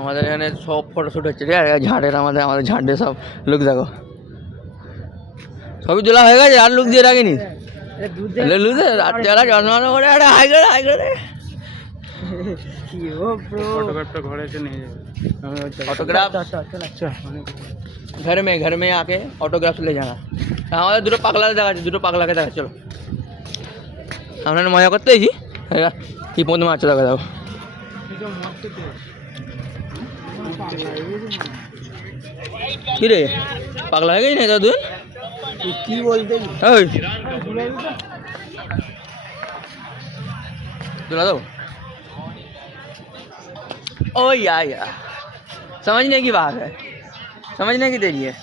আমাদের এখানে সব ফটোশ্যুট হচ্ছে, ঠিক আছে? ঝাড়ের আমাদের ঝাড়ে সব লুক দেখো, সবই তোলা হয়ে গেছে, আর লুক দিয়ে রাখিনি। লুকে রাত্রেবেলা জন্মানো করে একটা হাই করে ऑटोग्राफ घर में आके ऑटोग्राफ ले जाना। আমাদের দুটো পাগলাকে দেখাচ্ছে, দুটো পাগলাকে দেখা। চলো আমরা মজা করতে এসেছি, কি পর্যন্ত মাছ দেখা দাও। কি রে পাগলা হয়ে গেছি না দাদু? কি বলতে दुला दो। ओ यार समझने की बात है, समझने की देरी है।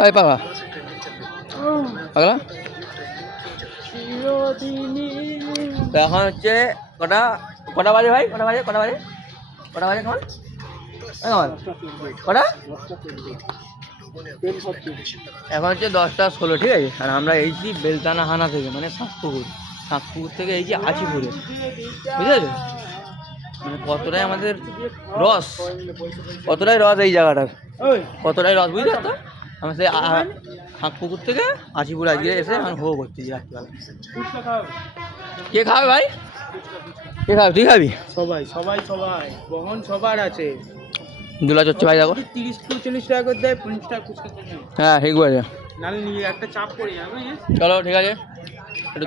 अरे पागला पागला এখন হচ্ছে কটা কটা বাজে ভাই? কটা বাজে কেমন কটা? এখন হচ্ছে 10:16, ঠিক আছে? আর আমরা এইছি বেলতানা হানা থেকে, মানে শাঁকপুকুর থেকে এইছি আচিপুরে, বুঝতে পেরেছো? মানে কতটাই আমাদের রস, এই জায়গাটার, কতটাই রস, বুঝতে পারতো? আমরা সেই শাঁকপুকুর থেকে আচিপুর আজকে এসে এখন হো করতেছি রাত্রিবেলা। কে খাবে ভাই? কে খাবে? তুই খাবি? সবাই বহন সবার আছে। দুলা চচ্ছে ভাই দেখো, 30-40 টাকা করে দেয়, 50 টাকা ফুচকা। হ্যাঁ ঠিক বলেছে, নালে নিয়ে একটা চাপ পড়ে যাবে। চলো ঠিক আছে, একটু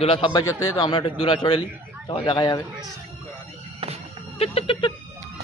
দোলা সবাই চড়তে, তো আমরা একটু দোলা চড়ে নিই, তো দেখা যাবে।